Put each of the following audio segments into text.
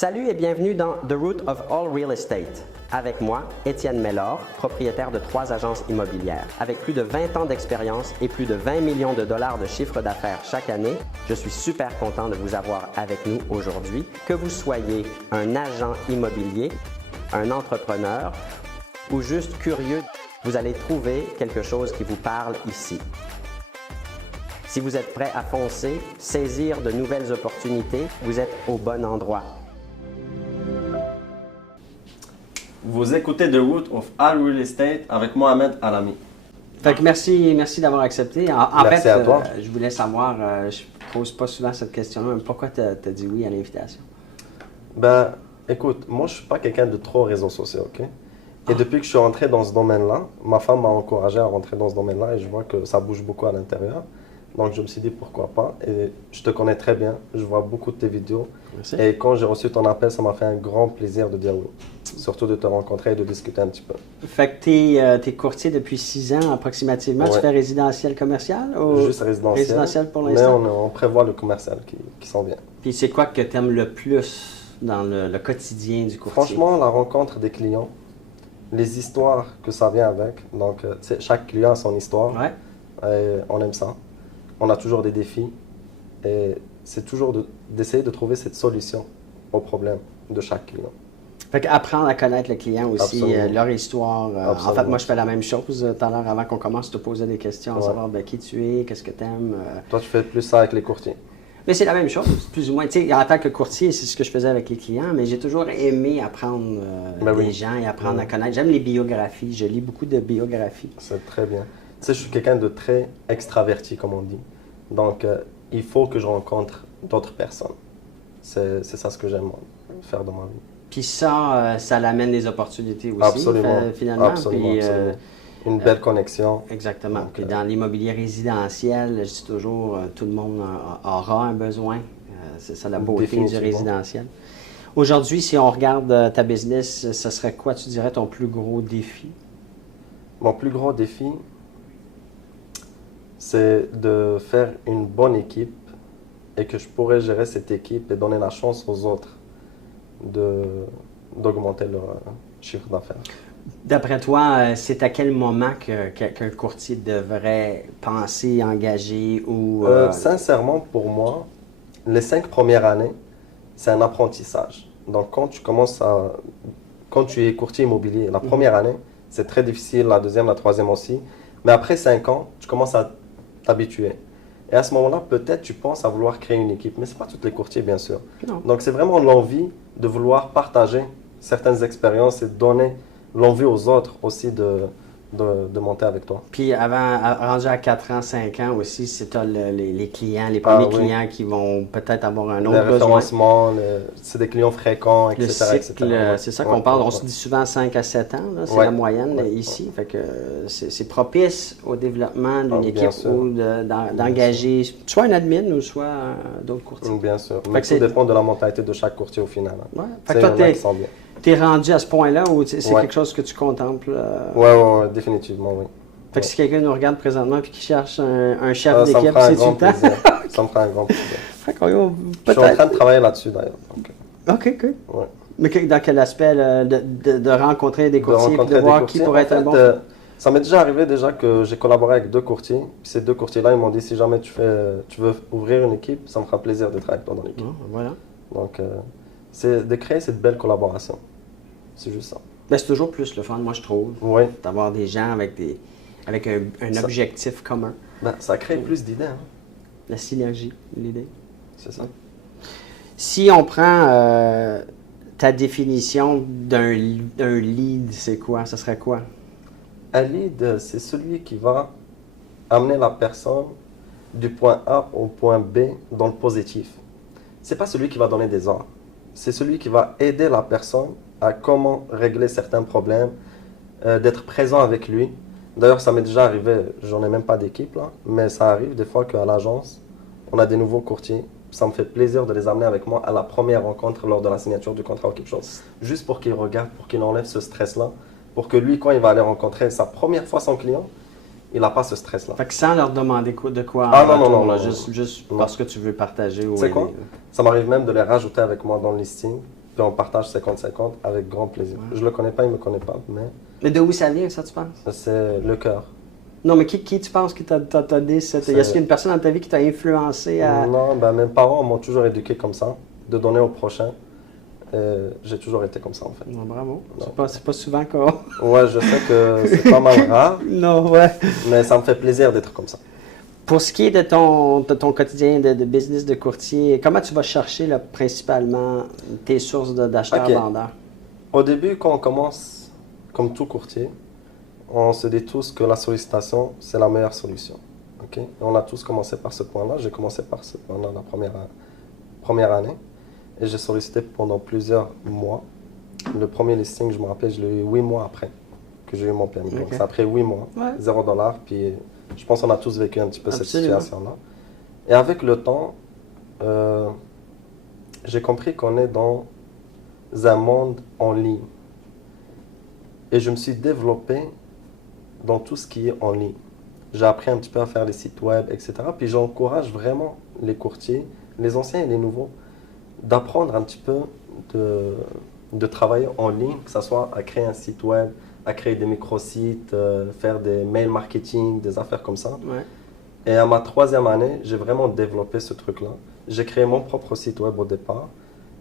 Salut et bienvenue dans The Root of All Real Estate. Avec moi, Étienne Mellor, propriétaire de 3 agences immobilières. Avec plus de 20 ans d'expérience et plus de 20 millions de dollars de chiffre d'affaires chaque année, je suis super content de vous avoir avec nous aujourd'hui. Que vous soyez un agent immobilier, un entrepreneur ou juste curieux, vous allez trouver quelque chose qui vous parle ici. Si vous êtes prêt à foncer, saisir de nouvelles opportunités, vous êtes au bon endroit. Vous écoutez The Root of All Real Estate avec Mohamed Alami. Fait que merci d'avoir accepté. En Merci fait, à toi. Je voulais savoir, je pose pas souvent cette question-là, mais pourquoi tu as dit oui à l'invitation? Ben, écoute, moi je suis pas quelqu'un de trop réseaux sociaux, ok? Et depuis que je suis rentré dans ce domaine-là, ma femme m'a encouragé à rentrer dans ce domaine-là et je vois que ça bouge beaucoup à l'intérieur. Donc je me suis dit pourquoi pas. Et je te connais très bien, je vois beaucoup de tes vidéos. Merci. Et quand j'ai reçu ton appel, ça m'a fait un grand plaisir de dire oui. Surtout de te rencontrer et de discuter un petit peu. Fait que tu es courtier depuis 6 ans approximativement. Ouais. Tu fais résidentiel commercial ou Juste résidentiel. pour Mais l'instant? on prévoit le commercial qui s'en vient. Puis c'est quoi que tu aimes le plus dans le quotidien du courtier? Franchement, la rencontre des clients, les histoires que ça vient avec. Donc, tu sais, chaque client a son histoire. Ouais. Et on aime ça. On a toujours des défis. Et c'est toujours d'essayer de trouver cette solution au problème de chaque client. Fait qu'apprendre à connaître le client aussi, Absolument. leur histoire. En fait, Absolument. moi, je fais la même chose tout à l'heure avant qu'on commence. Je te posais des questions, à Ouais. savoir qui tu es, qu'est-ce que tu aimes. Toi, tu fais plus ça avec les courtiers. Mais c'est la même chose, plus ou moins. Tu sais, en tant que courtier, c'est ce que je faisais avec les clients, mais j'ai toujours aimé apprendre Ben des oui. gens et apprendre Oui. à connaître. J'aime les biographies, je lis beaucoup de biographies. C'est très bien. Tu sais, je suis quelqu'un de très extraverti, comme on dit. Donc, il faut que je rencontre d'autres personnes. C'est ça ce que j'aime faire dans ma vie. Puis ça l'amène des opportunités aussi, Absolument. finalement. Absolument, Puis, absolument. Une belle connexion. exactement. Donc, Puis dans l'immobilier résidentiel, je dis toujours, tout le monde aura un besoin. C'est ça la beauté du Définitivement. résidentiel. Aujourd'hui, si on regarde ta business, ce serait quoi, tu dirais, ton plus gros défi? Mon plus gros défi, c'est de faire une bonne équipe et que je pourrais gérer cette équipe et donner la chance aux autres d'augmenter leur chiffre d'affaires. D'après toi, c'est à quel moment qu'un courtier devrait penser, engager ou... Sincèrement, pour moi, les 5 premières années, c'est un apprentissage. Donc, quand tu es courtier immobilier, la première année, c'est très difficile, la deuxième, la troisième aussi. Mais après 5 ans, tu commences à t'habituer. Et à ce moment-là, peut-être tu penses à vouloir créer une équipe. Mais ce n'est pas tous les courtiers, bien sûr. Non. Donc, c'est vraiment l'envie de vouloir partager certaines expériences et donner l'envie aux autres aussi de monter avec toi. Puis rendu à 4 ans, 5 ans aussi, c'est les clients, les premiers oui. clients qui vont peut-être avoir un Les autre besoin. référencements, c'est des clients fréquents, Le etc. cycle, etc. c'est ça Ouais, qu'on parle. On ouais. se dit souvent 5 à 7 ans, là, c'est Ouais. la moyenne Ouais. ici. Fait que c'est propice au développement d'une Bien équipe sûr. ou d'engager soit un admin ou soit d'autres courtiers. Bien sûr. Fait Mais que tout c'est- dépend de la mentalité de chaque courtier au final. Ouais. C'est Fait que toi, qui sont bien. t'es rendu à ce point-là ou c'est Ouais. quelque chose que tu contemples? Ouais, définitivement, oui. Fait que si quelqu'un nous regarde présentement et qui cherche un chef Ça me d'équipe, fera un c'est grand tout le temps. plaisir. Ça me fera un grand plaisir. Fait qu'on Je suis en train peut-être. de travailler là-dessus d'ailleurs. Donc, OK, OK. ouais. Mais dans quel aspect là, de rencontrer des courtiers et de rencontrer des voir courtiers. qui pourrait En être un fait, bon. ça m'est déjà arrivé que j'ai collaboré avec 2 courtiers. Puis ces 2 courtiers-là, ils m'ont dit si jamais tu veux ouvrir une équipe, ça me fera plaisir d'être avec toi dans l'équipe. Non, voilà. Donc, c'est de créer cette belle collaboration. C'est juste ça. Ben, c'est toujours plus le fun, moi, je trouve, Oui, d'avoir des gens avec un Ça- objectif commun. ça crée plus d'idées. Hein. La synergie, l'idée. C'est ça. Si on prend ta définition d'un lead, c'est quoi? Ça serait quoi? Un lead, c'est celui qui va amener la personne du point A au point B dans le positif. C'est pas celui qui va donner des ordres. C'est celui qui va aider la personne à comment régler certains problèmes, d'être présent avec lui. D'ailleurs, ça m'est déjà arrivé, j'en ai même pas d'équipe là, mais ça arrive des fois qu'à l'agence, on a des nouveaux courtiers. Ça me fait plaisir de les amener avec moi à la première rencontre lors de la signature du contrat ou quelque chose. Juste pour qu'il regarde, pour qu'il enlève ce stress-là, pour que lui, quand il va aller rencontrer sa première fois son client, il n'a pas ce stress-là. Fait que sans leur demander de quoi en Ah, non, retour, non, là, non, juste non. parce que tu veux partager ou Tu sais aider, quoi? là. Ça m'arrive même de les rajouter avec moi dans le listing. puis on partage 50-50 avec grand plaisir. Je le connais pas, il me connaît pas, mais Mais de où ça vient, ça, tu penses? c'est le cœur. Non, mais qui tu penses qui t'a donné cette... Est-ce qu'il y a une personne dans ta vie qui t'a influencé à... Non, ben, mes parents m'ont toujours éduqué comme ça, de donner au prochain. J'ai toujours été comme ça, en fait. Non, bravo. Non. C'est pas souvent qu'on... Ouais, je sais que c'est pas mal rare, Non, ouais. mais ça me fait plaisir d'être comme ça. Pour ce qui est de ton quotidien de business de courtier, comment tu vas chercher là, principalement tes sources d'acheteurs-vendeurs? Au début, quand on commence, comme tout courtier, on se dit tous que la sollicitation, c'est la meilleure solution. Ok? Et on a tous commencé par ce point-là. J'ai commencé par ce point-là la première année. Et j'ai sollicité pendant plusieurs mois. Le premier listing, je me rappelle, je l'ai eu 8 mois après que j'ai eu mon permis. Donc, c'est après 8 mois, Ouais. $0. Puis je pense qu'on a tous vécu un petit peu Absolument. cette situation-là. Et avec le temps, j'ai compris qu'on est dans un monde en ligne. Et je me suis développé dans tout ce qui est en ligne. J'ai appris un petit peu à faire les sites web, etc. Puis j'encourage vraiment les courtiers, les anciens et les nouveaux, d'apprendre un petit peu de travailler en ligne, que ce soit à créer un site web, à créer des microsites, faire des mail marketing, des affaires comme ça. Ouais. Et à ma 3e année, j'ai vraiment développé ce truc-là. J'ai créé mon propre site web au départ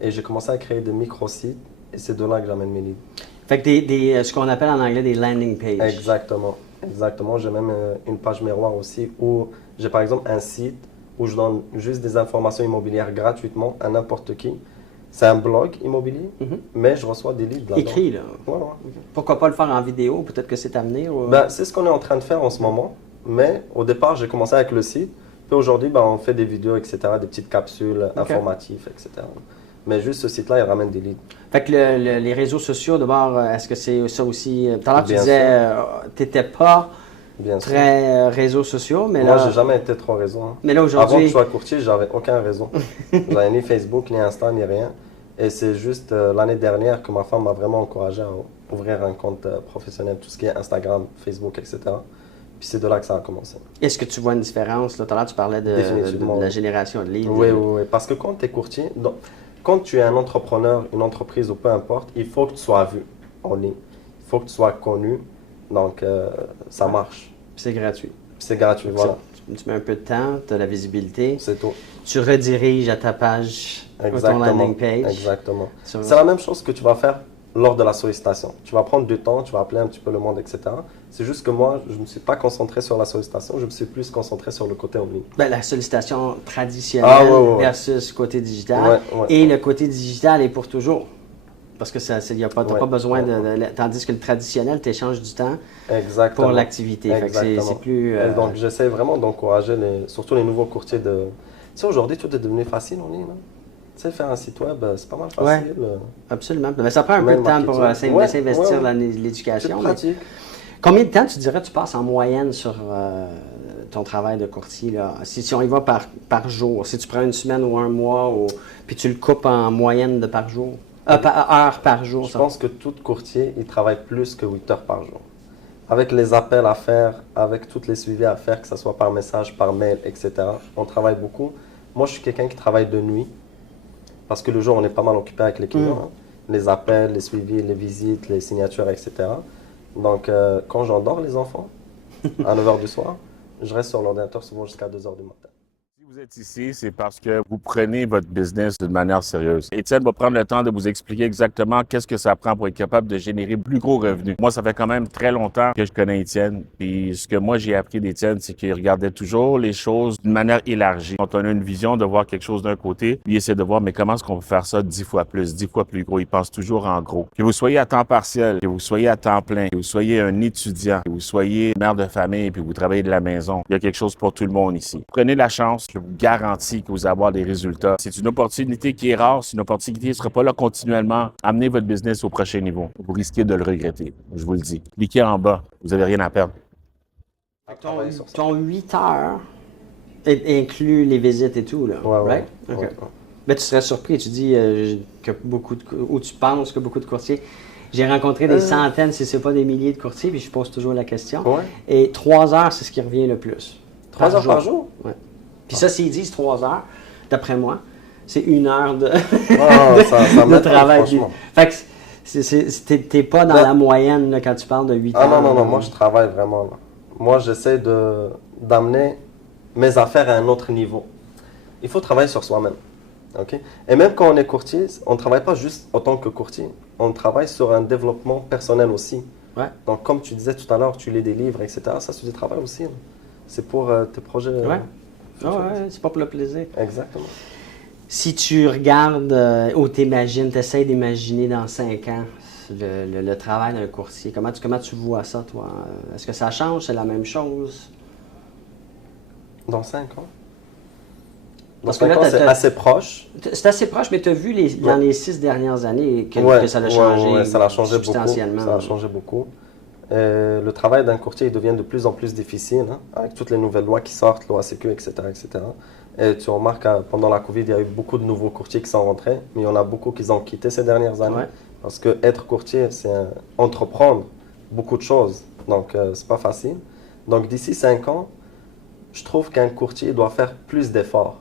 et j'ai commencé à créer des microsites et c'est de là que j'amène mes livres. Fait que ce qu'on appelle en anglais des landing pages. Exactement, exactement. J'ai même une page miroir aussi où j'ai par exemple un site où je donne juste des informations immobilières gratuitement à n'importe qui. C'est un blog immobilier, mais je reçois des livres là-dedans. Écrit, là. Voilà. Pourquoi pas le faire en vidéo? Peut-être que c'est à venir. Ou... Ben, c'est ce qu'on est en train de faire en ce moment. Mais au départ, j'ai commencé avec le site. Puis aujourd'hui, ben, on fait des vidéos, etc., des petites capsules informatives, etc. Mais juste ce site-là, il ramène des leads. Fait que les réseaux sociaux, d'abord, est-ce que c'est ça aussi? Tout à l'heure, tu Bien disais, tu n'étais pas Bien sûr. très réseaux sociaux, mais Moi, là... j'ai jamais été trop réseau. Hein. Mais là, Avant que aujourd'hui... je sois courtier, j'avais aucun réseau. J'avais ni Facebook, ni Insta, ni rien. Et c'est juste l'année dernière que ma femme m'a vraiment encouragé à ouvrir un compte professionnel, tout ce qui est Instagram, Facebook, etc. Puis c'est de là que ça a commencé. Est-ce que tu vois une différence? Là, tout à l'heure, tu parlais de la génération de leads. Oui, oui, oui. Parce que quand tu es courtier, quand tu es un entrepreneur, une entreprise ou peu importe, il faut que tu sois vu en ligne. Il faut que tu sois connu. Donc, ça marche. C'est gratuit. C'est gratuit, voilà. Tu mets un peu de temps, tu as la visibilité. C'est tout. Tu rediriges à ta page, à ton Exactement. landing page. Exactement. C'est la même chose que tu vas faire lors de la sollicitation. Tu vas prendre du temps, tu vas appeler un petit peu le monde, etc. C'est juste que moi, je ne me suis pas concentré sur la sollicitation, je me suis plus concentré sur le côté en ligne. Ben, la sollicitation traditionnelle versus côté digital. Et le côté digital est pour toujours. Parce que tu n'as pas besoin de... Tandis que le traditionnel, tu échanges du temps pour l'activité. C'est plus... Et donc, j'essaie vraiment d'encourager surtout les nouveaux courtiers de... Tu sais, aujourd'hui, tout est devenu facile en ligne. Tu sais, faire un site web, c'est pas mal facile. Absolument. Mais ça prend un peu de temps pour s'investir dans l'éducation. C'est pratique. Combien de temps, tu dirais, tu passes en moyenne sur ton travail de courtier? Là? Si on y va par jour, si tu prends une semaine ou un mois, puis tu le coupes en moyenne de par jour, heure par jour. Je pense que tout courtier, il travaille plus que 8 heures par jour. Avec les appels à faire, avec tous les suivis à faire, que ce soit par message, par mail, etc. On travaille beaucoup. Moi, je suis quelqu'un qui travaille de nuit. Parce que le jour, on est pas mal occupé avec les clients. Les appels, les suivis, les visites, les signatures, etc. Donc, quand j'endors les enfants, à 9 h du soir, je reste sur l'ordinateur souvent jusqu'à 2 h du matin. Si vous êtes ici, c'est parce que vous prenez votre business d'une manière sérieuse. Étienne va prendre le temps de vous expliquer exactement qu'est-ce que ça prend pour être capable de générer plus gros revenus. Moi, ça fait quand même très longtemps que je connais Étienne. Puis ce que moi, j'ai appris d'Étienne, c'est qu'il regardait toujours les choses d'une manière élargie. Quand on a une vision de voir quelque chose d'un côté, lui essaie de voir, mais comment est-ce qu'on peut faire ça 10 fois plus, 10 fois plus gros. Il pense toujours en gros. Que vous soyez à temps partiel, que vous soyez à temps plein, que vous soyez un étudiant, que vous soyez mère de famille, puis vous travaillez de la maison, il y a quelque chose pour tout le monde ici. Prenez la chance. Je vous garantis que vous allez avoir des résultats. C'est une opportunité qui est rare, c'est une opportunité qui ne sera pas là continuellement. Amenez votre business au prochain niveau. Vous risquez de le regretter, je vous le dis. Cliquez en bas, vous n'avez rien à perdre. Ton 8 heures inclut les visites et tout, là, right? Ouais, Okay. ouais. Mais tu serais surpris, tu dis que ou tu penses que beaucoup de courtiers... J'ai rencontré des centaines, si ce n'est pas des milliers de courtiers, puis je pose toujours la question. Ouais. Et 3 heures, c'est ce qui revient le plus. 3 heures par jour? Oui. Puis ça, s'ils disent 3 heures, d'après moi, c'est 1 heure de, de travail. Fait que t'es pas dans la moyenne là, quand tu parles de 8 heures. Non, moi je travaille vraiment là. Moi j'essaie d'amener mes affaires à un autre niveau. Il faut travailler sur soi-même. Okay? Et même quand on est courtier, on ne travaille pas juste en tant que courtier. On travaille sur un développement personnel aussi. Ouais. Donc comme tu disais tout à l'heure, tu lis des livres, etc. Ça c'est du travail aussi. Là. C'est pour tes projets. Ouais. C'est pas pour le plaisir. Exactement. Si tu regardes ou t'imagines, t'essayes d'imaginer dans 5 ans le travail d'un courtier, comment tu vois ça, toi? Est-ce que ça change? C'est la même chose? Dans 5 ans? Parce que là, c'est assez proche. C'est assez proche, mais tu as vu dans les 6 dernières années que ça a changé ça a changé substantiellement. Beaucoup. Ça a changé beaucoup. Le travail d'un courtier il devient de plus en plus difficile, hein, avec toutes les nouvelles lois qui sortent, loi sécu, etc., etc. Et tu remarques que pendant la COVID, il y a eu beaucoup de nouveaux courtiers qui sont rentrés, mais il y en a beaucoup qui ont quitté ces dernières années. Ouais. Parce que être courtier, c'est entreprendre beaucoup de choses. Donc, c'est pas facile. Donc, d'ici 5 ans, je trouve qu'un courtier doit faire plus d'efforts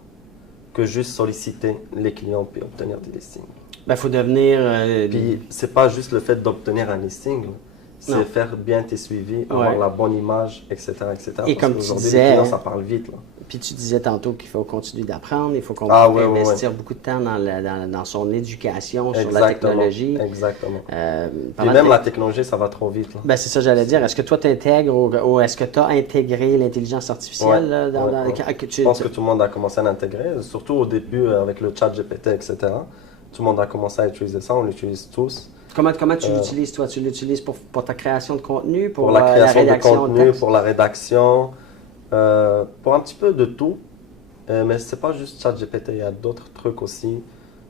que juste solliciter les clients puis obtenir des listings. Il faut devenir... Puis, c'est pas juste le fait d'obtenir un listing. C'est faire bien tes suivis, avoir la bonne image, etc. etc. Et parce comme tu disais, les clients, ça parle vite. Là. Puis tu disais tantôt qu'il faut continuer d'apprendre, il faut investir beaucoup de temps dans son éducation sur la technologie. Exactement. Puis même la technologie, ça va trop vite. Là. C'est ça que j'allais dire. Est-ce que toi, tu intègres ou est-ce que tu as intégré l'intelligence artificielle? Je pense que tout le monde a commencé à l'intégrer, surtout au début avec le chat GPT, etc. Tout le monde a commencé à utiliser ça, on l'utilise tous. Comment tu l'utilises, toi? Tu l'utilises pour ta création de contenu, pour la création de contenu, pour la rédaction, pour un petit peu de tout. Mais ce n'est pas juste ChatGPT, il y a d'autres trucs aussi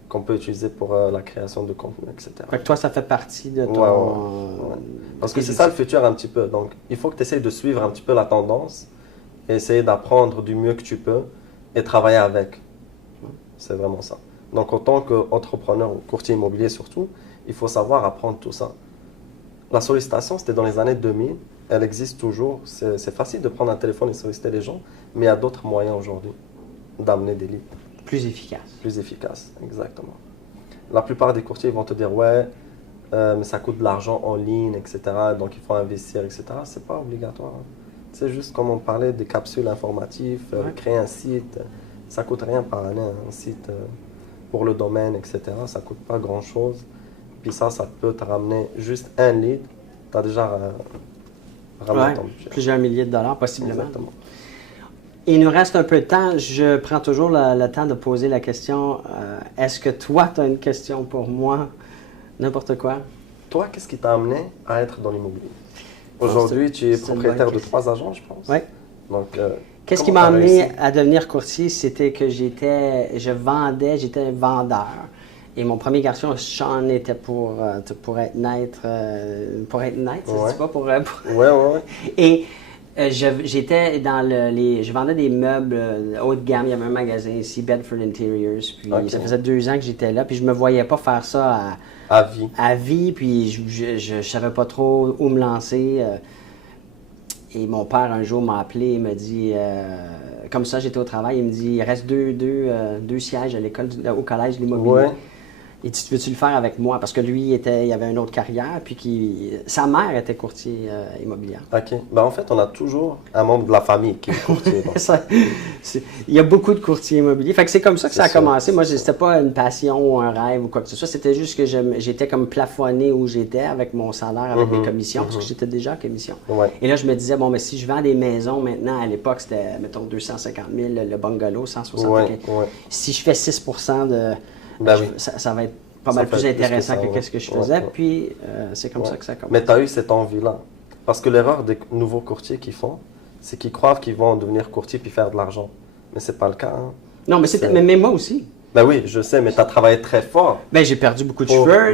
qu'on peut utiliser pour la création de contenu, etc. Fait que toi, ça fait partie de ton... Parce que c'est ça le futur un petit peu. Donc, il faut que tu essaies de suivre un petit peu la tendance et essayer d'apprendre du mieux que tu peux et travailler avec. C'est vraiment ça. Donc, en tant qu'entrepreneur ou courtier immobilier surtout, il faut savoir apprendre tout ça. La sollicitation, c'était dans les années 2000. Elle existe toujours. C'est facile de prendre un téléphone et solliciter les gens, mais il y a d'autres moyens aujourd'hui d'amener des leads. Plus efficace. Plus efficace, exactement. La plupart des courtiers vont te dire, ouais, mais ça coûte de l'argent en ligne, etc. Donc, il faut investir, etc. C'est pas obligatoire. Hein. C'est juste comme on parlait des capsules informatives, créer un site. Ça coûte rien par année, un site pour le domaine, etc. Ça coûte pas grand-chose. Puis ça peut te ramener juste un lead. Tu as déjà ramené ton budget. Plusieurs milliers de dollars, possiblement. Exactement. Il nous reste un peu de temps. Je prends toujours le temps de poser la question. Est-ce que toi, tu as une question pour moi? N'importe quoi. Toi, qu'est-ce qui t'a amené à être dans l'immobilier? Aujourd'hui, tu es propriétaire de 3 agents, je pense. Oui. Donc, qu'est-ce qui m'a amené à devenir courtier? C'était que j'étais vendeur. Et mon premier garçon, Sean, était pour être naître, c'est pas pour... Ouais. Et j'étais dans je vendais des meubles haut de gamme. Il y avait un magasin ici, Bedford Interiors. Puis ça faisait 2 ans que j'étais là. Puis je me voyais pas faire ça à vie. Puis je savais pas trop où me lancer. Et mon père, un jour, m'a appelé et m'a dit, comme ça, j'étais au travail, il me dit, il reste deux sièges à l'école, au collège de l'immobilier. Ouais. Et tu veux-tu le faire avec moi? Parce que lui, il avait une autre carrière, puis sa mère était courtier immobilière. OK. En fait, on a toujours un membre de la famille qui est courtier. Il y a beaucoup de courtiers immobiliers. Fait que c'est comme ça que ça a commencé. Moi, c'était pas une passion ou un rêve ou quoi que ce soit. C'était juste que j'étais comme plafonné où j'étais avec mon salaire, avec mes commissions, parce que j'étais déjà en commission. Ouais. Et là, je me disais, bon, mais si je vends des maisons maintenant, à l'époque, c'était, mettons, 250 000, le bungalow, 175 000. Ouais. Si je fais 6 de... ça va être pas mal plus intéressant que ce que je faisais. Puis, c'est comme ça que ça commence. Mais tu as eu cette envie-là. Parce que l'erreur des nouveaux courtiers qu'ils font, c'est qu'ils croient qu'ils vont devenir courtier puis faire de l'argent. Mais c'est pas le cas. Hein. Non, mais moi aussi. Oui, je sais, mais tu as travaillé très fort. J'ai perdu beaucoup de cheveux,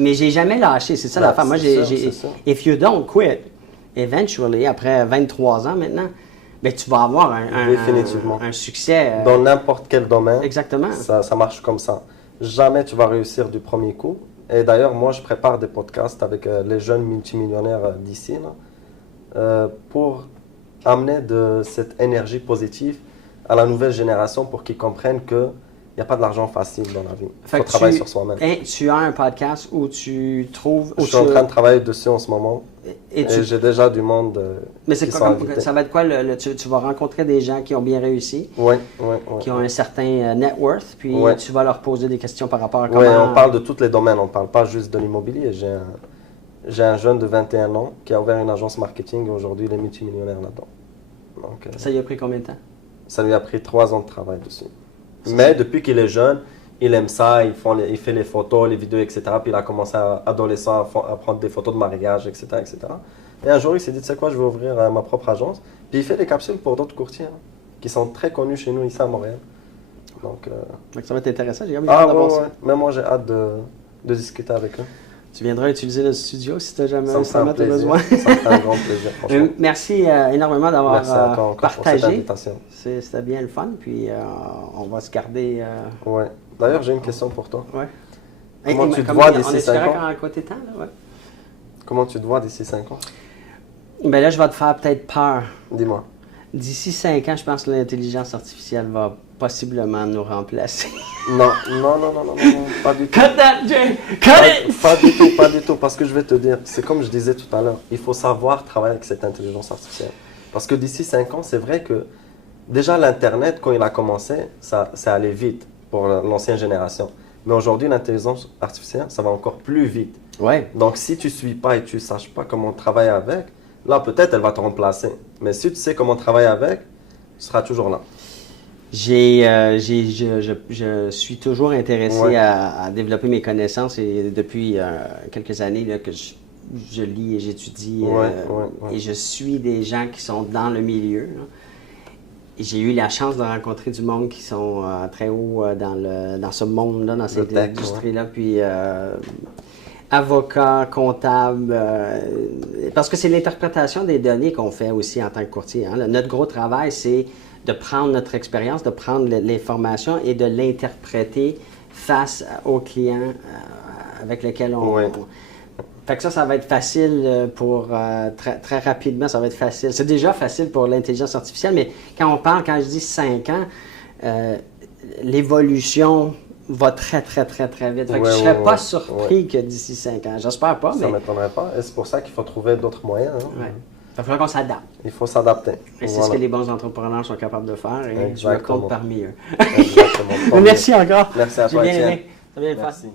mais j'ai jamais lâché. C'est ça l'affaire. Moi, if you don't quit, eventually, après 23 ans maintenant, tu vas avoir un succès. Dans n'importe quel domaine. Exactement. Ça marche comme ça. Jamais tu vas réussir du premier coup. Et d'ailleurs, moi, je prépare des podcasts avec les jeunes multimillionnaires d'ici pour amener de cette énergie positive à la nouvelle génération pour qu'ils comprennent que Il n'y a pas de l'argent facile dans la vie. Il faut travailler sur soi-même. Tu as un podcast où tu trouves... Je suis en train de travailler dessus en ce moment. Et j'ai déjà du monde Mais c'est quoi, ça va être quoi? Tu vas rencontrer des gens qui ont bien réussi, qui ont un certain net worth, puis tu vas leur poser des questions par rapport à comment... Oui, on parle de tous les domaines. On ne parle pas juste de l'immobilier. J'ai un jeune de 21 ans qui a ouvert une agence marketing et aujourd'hui il est multimillionnaire là-dedans. Donc, ça lui a pris combien de temps? Ça lui a pris 3 ans de travail dessus. Mais depuis qu'il est jeune, il aime ça, il fait les photos, les vidéos, etc. Puis il a commencé adolescent à prendre des photos de mariage, etc., etc. Et un jour, il s'est dit, tu sais quoi, je vais ouvrir ma propre agence. Puis il fait des capsules pour d'autres courtiers qui sont très connus chez nous ici à Montréal. Donc ça va être intéressant, j'ai hâte d'avoir ça. Mais moi, j'ai hâte de discuter avec eux. Tu viendras utiliser le studio si tu as jamais besoin. Ça me fait un grand plaisir, franchement. Merci énormément d'avoir partagé. C'était bien le fun, puis on va se garder... Ouais. D'ailleurs, j'ai une question pour toi. Ouais. Comment tu te vois d'ici 5 ans? Comment tu te vois d'ici 5 ans? Ben là, je vais te faire peut-être peur. Dis-moi. D'ici 5 ans, je pense que l'intelligence artificielle va possiblement nous remplacer. Non, pas du tout. Cut that, Jay! Cut it! Pas du tout, parce que je vais te dire, c'est comme je disais tout à l'heure, il faut savoir travailler avec cette intelligence artificielle. Parce que d'ici 5 ans, c'est vrai que déjà l'Internet, quand il a commencé, ça allait vite pour l'ancienne génération. Mais aujourd'hui, l'intelligence artificielle, ça va encore plus vite. Ouais. Donc si tu ne suis pas et tu ne saches pas comment travailler avec, là peut-être elle va te remplacer. Mais si tu sais comment travailler avec, tu seras toujours là. Je suis toujours intéressé à développer mes connaissances et depuis quelques années là, que je lis et j'étudie et je suis des gens qui sont dans le milieu. J'ai eu la chance de rencontrer du monde qui sont très haut dans ce monde-là, dans cette industrie-là, puis avocats, comptables, parce que c'est l'interprétation des données qu'on fait aussi en tant que courtier. Hein. Notre gros travail, c'est de prendre notre expérience, de prendre l'information et de l'interpréter face aux clients avec lesquels on... Fait que ça va être facile pour très rapidement, ça va être facile. C'est déjà facile pour l'intelligence artificielle, mais quand je dis 5 ans, l'évolution va très vite. Fait que je ne serais pas surpris que d'ici 5 ans. J'espère pas, mais... Ça ne m'étonnerait pas. Et c'est pour ça qu'il faut trouver d'autres moyens. Hein? Ouais. Il va falloir qu'on s'adapte. Il faut s'adapter. Et c'est ce que les bons entrepreneurs sont capables de faire et je me compte parmi eux. Exactement. Merci encore. Merci à toi, Étienne. Ça vient le faire. Merci.